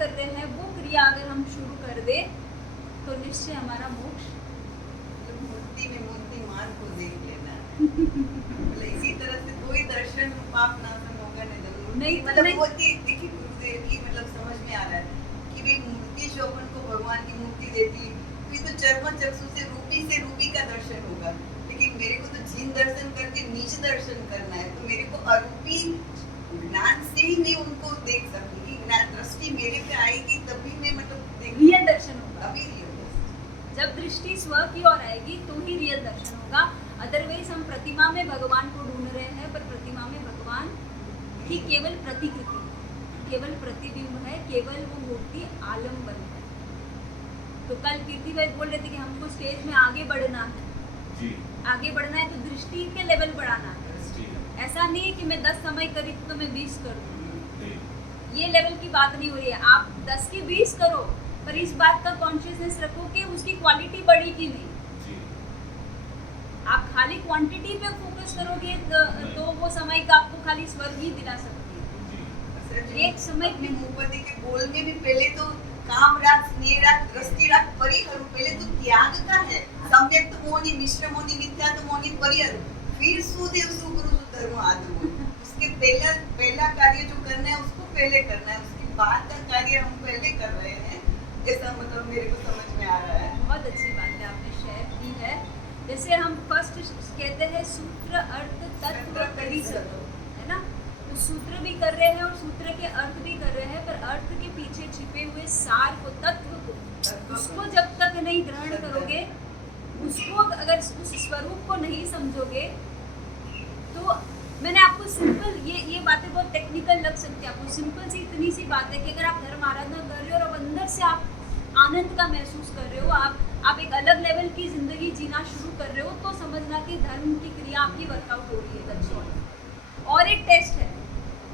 कर रहे हैं वो क्रिया अगर हम शुरू कर दे तो निश्चय हमारा मोक्ष। मूर्ति में मूर्तिमान को देख लेना मतलब इसी तरह से कोई दर्शन पाप नाशम होगा नहीं मतलब वो देखिए गुरुदेव की मतलब समझ में आ रहा है कि भाई मूर्ति जो अपन को भगवान की मूर्ति देती तो ये तो चर्म चक्षु से रूपी का दर्शन होगा, लेकिन मेरे को तो जिन दर्शन करके नीच दर्शन करना है तो मेरे को अरूपी ज्ञान से ही मैं उनको देख सकूंगी, ज्ञान दृष्टि मेरे पे आएगी तभी मैं मतलब रियल दर्शन होगा। अभी रियल जब दृष्टि स्व की ओर आएगी तो ही रियल दर्शन होगा। अदरवाइज हम प्रतिमा में भगवान को ढूंढ रहे हैं, पर प्रतिमा में भगवान की केवल प्रतिकृति, केवल प्रतिबिंब है, केवल वो मूर्ति आलम्बन है। तो कल कीर्ति भाई बोल रहे थे कि हमको स्टेज में आगे बढ़ना है जी। आगे बढ़ना है तो दृष्टि के लेवल बढ़ाना है। ऐसा नहीं है कि मैं 10 समय करी तो मैं 20 करूँ, ये लेवल की बात नहीं हो रही है। आप 10 की 20 करो, पर इस बात का कॉन्शियसनेस रखो कि उसकी क्वालिटी बढ़ी कि नहीं। आप खाली क्वांटिटी पे फोकस करोगे तो वो समय का आपको खाली स्वर्ग ही दिला सकती है। एक समय में मूपति के बोल में भी पहले तो काम राग, स्नेह राग, दृष्टि राग, परिहर, पहले तो त्याग का है। सम्यक तो मोनी, मिश्र मोनी, मिथ्या तो मोनी, परिहर, फिर सुदेव सुगुरु सुधर्म आदि। उसके पहला कार्य जो करना है उसको पहले करना है, उसके बाद का कार्य हम पहले कर रहे हैं, ऐसा मतलब मेरे को समझ में आ रहा है। बहुत अच्छी बात है आपने शेयर की है। जैसे हम फर्स्ट कहते हैं सूत्र अर्थ तत्व करी सतो, है ना। तो सूत्र भी कर रहे हैं और सूत्र के अर्थ भी कर रहे हैं, पर अर्थ के पीछे छिपे हुए सार को, तत्व को, उसको जब तक नहीं ग्रहण करोगे, उसको अगर उस स्वरूप को नहीं समझोगे, तो मैंने आपको सिंपल ये बातें बहुत टेक्निकल लग सकती है आपको, सिंपल सी इतनी सी बात है कि अगर आप धर्म आराधना कर रहे हो और अंदर से आप आनंद का महसूस कर रहे हो, आप एक अलग लेवल की जिंदगी जीना शुरू कर रहे हो, तो समझना कि धर्म की क्रिया आपकी वर्कआउट हो रही है। That's all. और एक टेस्ट है,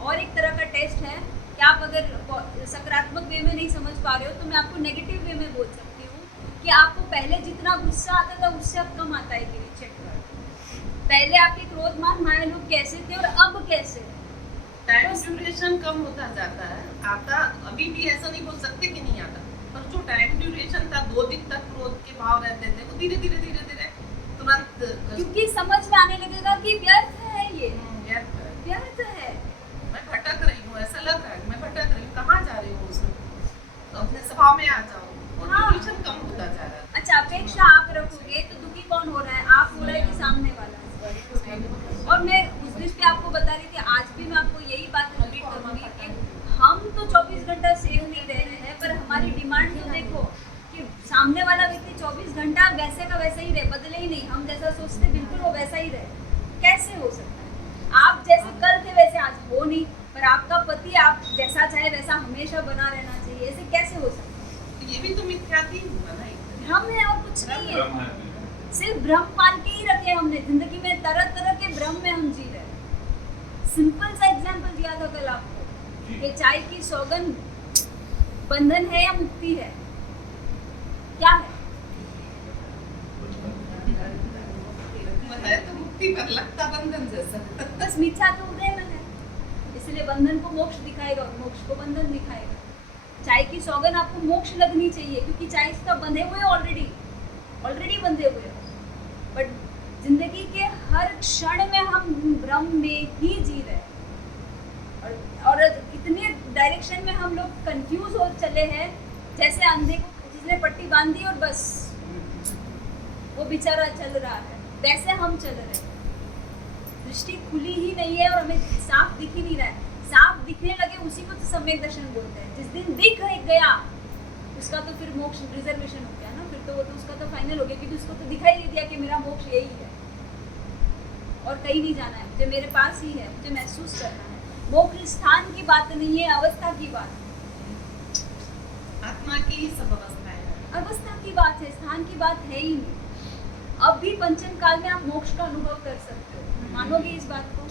और एक तरह का टेस्ट है कि आप अगर सकारात्मक वे में नहीं समझ पा रहे हो तो मैं आपको नेगेटिव वे में बोल सकती हूँ कि आपको पहले जितना गुस्सा आता था उससे अब कम आता है कि चेक कर। पहले आपके क्रोध मान माया लोग कैसे थे और अब कैसे? टाइम ड्यूरेशन कम होता जाता है। आता अभी भी ऐसा नहीं बोल सकते कि नहीं आता, पर जो टाइम ड्यूरेशन था 2 दिन तक क्रोध के भाव रहते थे वो धीरे धीरे तुरंत, क्योंकि समझ में आने लगेगा कि व्यर्थ है, ये व्यर्थ है। मैं भटक रही हूँ, ऐसा लग रहा है मैं भटक रही हूँ, कहाँ जा रही हूँ उसमें, तो अपने स्वभाव में आ जाओ। हाँ। ड्यूरेशन कम होता जा रहा है। अच्छा, अपेक्षा आप रखोगे तो दुखी कौन हो रहा है? आप हो रहा है कि सामने वाला? और मैं उस दिन पे आपको बता रही थी, आज भी मैं आपको यही बात रिपीट करूंगी कि हम तो 24 घंटा सेव नहीं रह रहे हैं, पर हमारी डिमांड तो देखो कि सामने वाला व्यक्ति 24 घंटा वैसे का वैसा ही रहे, बदले ही नहीं। हम जैसा सोचते बिल्कुल वो वैसा ही रहे, कैसे हो सकता है? आप जैसे कल थे वैसे आज हो नहीं, पर आपका पति आप जैसा चाहे वैसा हमेशा बना रहना चाहिए, ऐसे कैसे हो सकता है? ये भी तो मिथ्या थी, भ्रम है और कुछ नहीं है। सिर्फ भ्रम पाल के ही रखे हमने जिंदगी में, तरह तरह के भ्रम में हम जी रहे हैं। सिंपल सा एग्जांपल दिया था कल आपको कि चाय की सौगंध बंधन है या मुक्ति है? क्या है? है तो मुक्ति पर लगता बंधन जैसा। बस मिथ्या तो उदय में है, इसलिए बंधन को मोक्ष दिखाएगा और मोक्ष को बंधन दिखाएगा। चाय की सौगंध आपको मोक्ष लगनी चाहिए, क्योंकि चाय इसका बंधे हुए ऑलरेडी बंधे हुए, बट जिंदगी के हर क्षण में हम भ्रम में ही जी रहे हैं और इतने डायरेक्शन में हम लोग कंफ्यूज हो चले हैं, जैसे अंधे को जिसने पट्टी बांधी और बस वो बेचारा चल रहा है, वैसे हम चल रहे हैं। दृष्टि खुली ही नहीं है और हमें साफ दिख ही नहीं रहा है। साफ दिखने लगे उसी को तो सम्यक दर्शन बोलते हैं। जिस दिन दिख गया उसका तो फिर मोक्ष रिजर्वेशन हो गया ना, फिर तो वो तो उसका तो फाइनल हो गया, क्योंकि उसको तो दिखाई दे दिया कि मेरा मोक्ष यही है और कहीं नहीं जाना है, मुझे मेरे पास ही है, मुझे महसूस करना है। मोक्ष स्थान की बात नहीं है, अवस्था की बात है। आत्मा की ही सब अवस्थाएं हैं। अवस्था की बात है, स्थान की बात है ही नहीं। अब भी पंचम काल में आप मोक्ष का अनुभव कर सकते हो, मानोगे इस बात को?